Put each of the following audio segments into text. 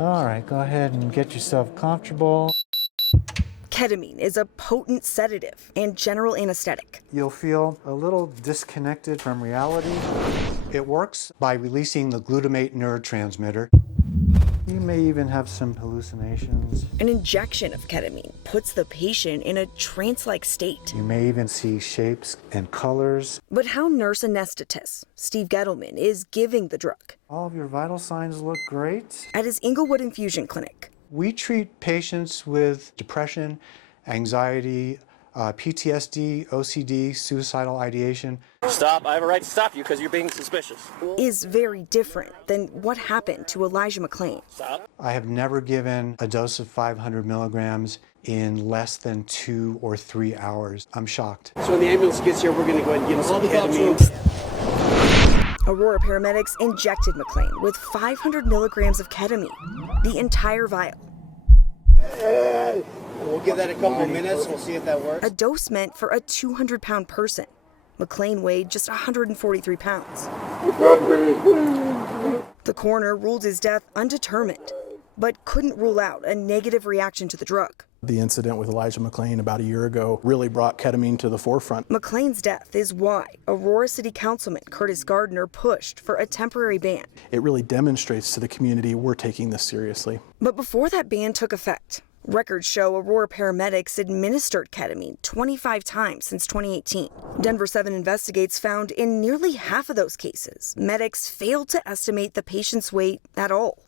All right, go ahead and get yourself comfortable. Ketamine is a potent sedative and general anesthetic. You'll feel a little disconnected from reality. It works by releasing the glutamate neurotransmitter. You may even have some hallucinations. An injection of ketamine puts the patient in a trance-like state. You may even see shapes and colors. But how nurse anesthetist Steve Gettleman is giving the drug. All of your vital signs look great. At his Inglewood Infusion Clinic. We treat patients with depression, anxiety, PTSD, OCD, suicidal ideation. Stop. I have a right to stop you because you're being suspicious. Is very different than what happened to Elijah McClain. Stop. I have never given a dose of 500 milligrams in less than 2 or 3 hours. I'm shocked. So when the ambulance gets here, we're going to go ahead and give him some ketamine. Aurora paramedics injected McClain with 500 milligrams of ketamine, the entire vial. We'll give that a couple of minutes. We'll see if that works. A dose meant for a 200-pound person. McClain weighed just 143 pounds. The coroner ruled his death undetermined, but couldn't rule out a negative reaction to the drug. The incident with Elijah McClain about a year ago really brought ketamine to the forefront. McClain's death is why Aurora City Councilman Curtis Gardner pushed for a temporary ban. It really demonstrates to the community we're taking this seriously. But before that ban took effect, records show Aurora paramedics administered ketamine 25 times since 2018. Denver 7 Investigates found in nearly half of those cases, medics failed to estimate the patient's weight at all,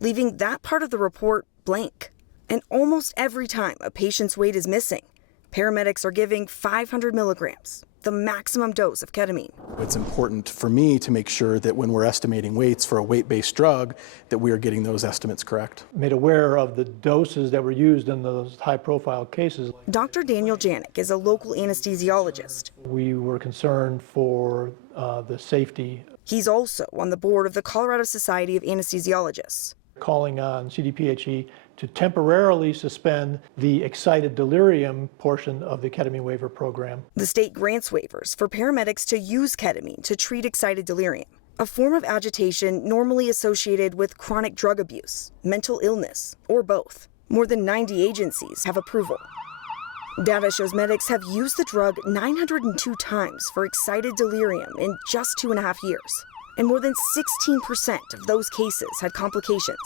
leaving that part of the report blank. And almost every time a patient's weight is missing, paramedics are giving 500 milligrams, the maximum dose of ketamine. It's important for me to make sure that when we're estimating weights for a weight-based drug, that we are getting those estimates correct. Made aware of the doses that were used in those high-profile cases. Dr. Daniel Janik is a local anesthesiologist. We were concerned for the safety. He's also on the board of the Colorado Society of Anesthesiologists. Calling on CDPHE to temporarily suspend the excited delirium portion of the ketamine waiver program. The state grants waivers for paramedics to use ketamine to treat excited delirium, a form of agitation normally associated with chronic drug abuse, mental illness, or both. More than 90 agencies have approval. Data shows medics have used the drug 902 times for excited delirium in just 2.5 years. And more than 16% of those cases had complications.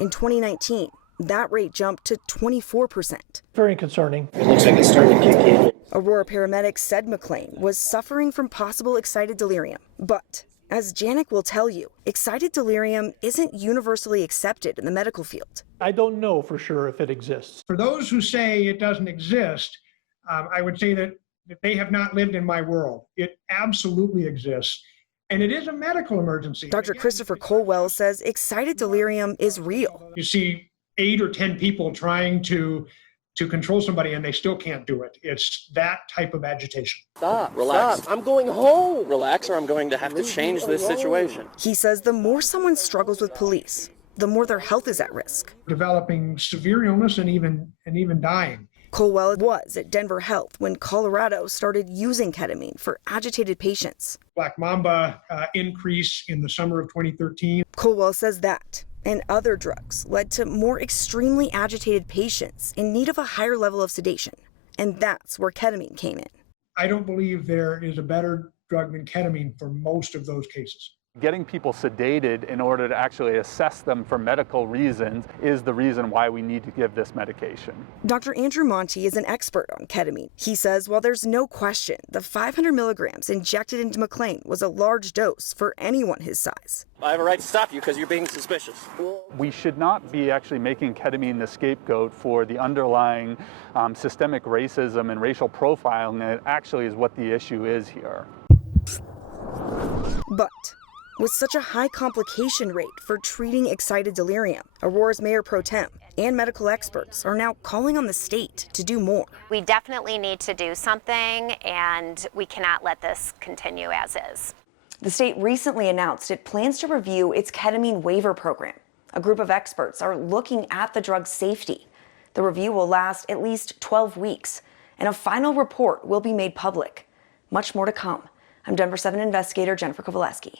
In 2019, that rate jumped to 24%. Very concerning. It looks like it's starting to kick in. Aurora paramedics said McClain was suffering from possible excited delirium. But, as Janik will tell you, excited delirium isn't universally accepted in the medical field. I don't know for sure if it exists. For those who say it doesn't exist, I would say that they have not lived in my world. It absolutely exists. And it is a medical emergency. Dr. Christopher Colwell says excited delirium is real. You see 8 or 10 people trying to control somebody and they still can't do it. It's that type of agitation. Stop. Relax. Stop. I'm going home. Relax or I'm going to have to change this situation. He says the more someone struggles with police, the more their health is at risk. Developing severe illness and even dying. Colwell was at Denver Health when Colorado started using ketamine for agitated patients. Black Mamba increase in the summer of 2013. Colwell says that and other drugs led to more extremely agitated patients in need of a higher level of sedation. And that's where ketamine came in. I don't believe there is a better drug than ketamine for most of those cases. Getting people sedated in order to actually assess them for medical reasons is the reason why we need to give this medication. Dr. Andrew Monti is an expert on ketamine. He says while there's no question the 500 milligrams injected into McClain was a large dose for anyone his size. I have a right to stop you because you're being suspicious. We should not be actually making ketamine the scapegoat for the underlying systemic racism and racial profiling that actually is what the issue is here. But with such a high complication rate for treating excited delirium, Aurora's Mayor Pro Tem and medical experts are now calling on the state to do more. We definitely need to do something, and we cannot let this continue as is. The state recently announced it plans to review its ketamine waiver program. A group of experts are looking at the drug's safety. The review will last at least 12 weeks, and a final report will be made public. Much more to come. I'm Denver 7 investigator Jennifer Kowaleski.